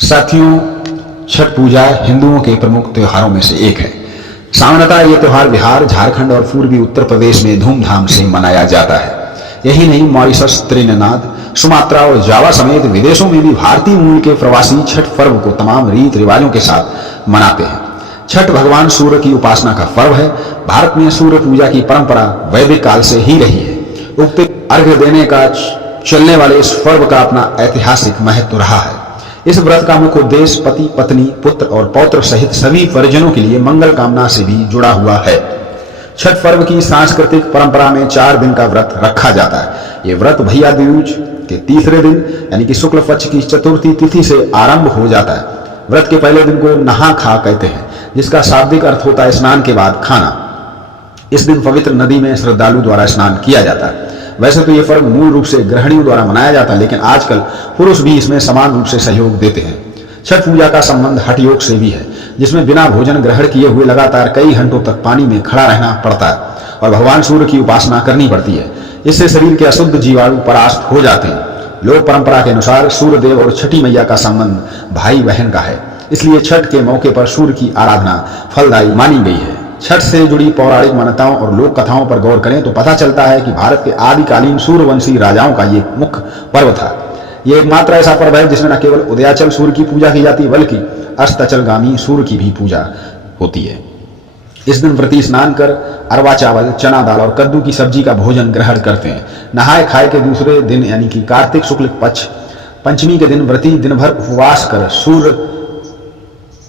साथियों, छठ पूजा हिंदुओं के प्रमुख त्योहारों में से एक है। सामान्यतः ये त्योहार बिहार, झारखंड और पूर्वी उत्तर प्रदेश में धूमधाम से मनाया जाता है। यही नहीं, मॉरिशस, त्रिनिदाद, सुमात्रा और जावा समेत विदेशों में भी भारतीय मूल के प्रवासी छठ पर्व को तमाम रीत रिवाजों के साथ मनाते हैं। छठ भगवान सूर्य की उपासना का पर्व है। भारत में सूर्य पूजा की परंपरा वैदिक काल से ही रही है। उक्त अर्घ्य देने का चलने वाले इस पर्व का अपना ऐतिहासिक महत्व रहा है। इस व्रत का मुख्य उद्देश्य पति, पत्नी, पुत्र और पौत्र सहित सभी परिजनों के लिए मंगल कामना से भी जुड़ा हुआ है। छठ पर्व की सांस्कृतिक परंपरा में 4 दिन का व्रत रखा जाता है। ये व्रत भैया दूज के तीसरे दिन यानी कि शुक्ल पक्ष की चतुर्थी तिथि से आरंभ हो जाता है। व्रत के पहले दिन को नहा खा कहते हैं, जिसका शाब्दिक अर्थ होता है स्नान के बाद खाना। इस दिन पवित्र नदी में श्रद्धालु द्वारा स्नान किया जाता है। वैसे तो ये पर्व मूल रूप से गृहिणियों द्वारा मनाया जाता है, लेकिन आजकल पुरुष भी इसमें समान रूप से सहयोग देते हैं। छठ पूजा का संबंध हठ योग से भी है, जिसमें बिना भोजन ग्रहण किए हुए लगातार कई घंटों तक पानी में खड़ा रहना पड़ता है और भगवान सूर्य की उपासना करनी पड़ती है। इससे शरीर के अशुद्ध जीवाणु परास्त हो जाते हैं। लोक परंपरा के अनुसार सूर्य देव और छठी मैया का संबंध भाई बहन का है, इसलिए छठ के मौके पर सूर्य की आराधना फलदायी मानी गई है। छठ से जुड़ी पौराणिक मान्यताओं और लोक कथाओं पर गौर करें तो पता चलता है कि भारत के आदिकालीन सूर्यवंशी राजाओं का ये मुख्य पर्व था। ये एकमात्र ऐसा पर्व है जिसमें न केवल उदयाचल सूर्य की पूजा की जाती है, बल्कि अस्ताचलगामी सूर्य की भी पूजा होती है। इस दिन व्रती स्नान कर अरवा चावल, चना दाल और कद्दू की सब्जी का भोजन ग्रहण करते हैं। नहाए खाए के दूसरे दिन यानी कि कार्तिक शुक्ल पक्ष पंचमी के दिन व्रती दिन भर उपवास कर सूर्य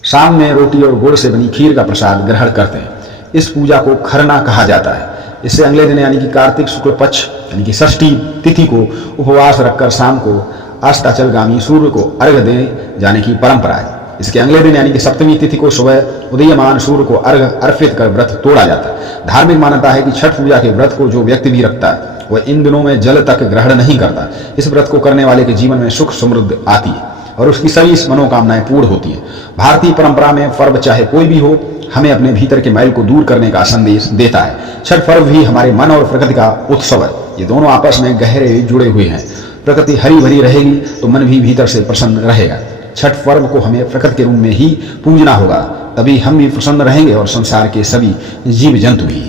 शाम में रोटी और गुड़ से बनी खीर का प्रसाद ग्रहण करते हैं। इस पूजा को खरना कहा जाता है। इससे अगले दिन यानी कि कार्तिक शुक्ल पक्ष यानी कि षष्ठी तिथि को उपवास रखकर शाम को अस्ताचलगामी सूर्य को अर्घ्य देने जाने की परंपरा है। इसके अगले दिन यानी कि सप्तमी तिथि को सुबह उदीयमान सूर्य को अर्घ्य अर्पित कर व्रत तोड़ा जाता है। धार्मिक मान्यता है कि छठ पूजा के व्रत को जो व्यक्ति भी रखता है वह इन दिनों में जल तक ग्रहण नहीं करता। इस व्रत को करने वाले के जीवन में सुख समृद्धि आती है और उसकी सभी मनोकामनाएं पूर्ण होती हैं। भारतीय परंपरा में पर्व चाहे कोई भी हो, हमें अपने भीतर के मैल को दूर करने का संदेश देता है। छठ पर्व भी हमारे मन और प्रकृति का उत्सव है। ये दोनों आपस में गहरे जुड़े हुए हैं। प्रकृति हरी भरी रहेगी तो मन भी भीतर से प्रसन्न रहेगा। छठ पर्व को हमें प्रकृति के रूप में ही पूजना होगा, तभी हम भी प्रसन्न रहेंगे और संसार के सभी जीव जंतु भी।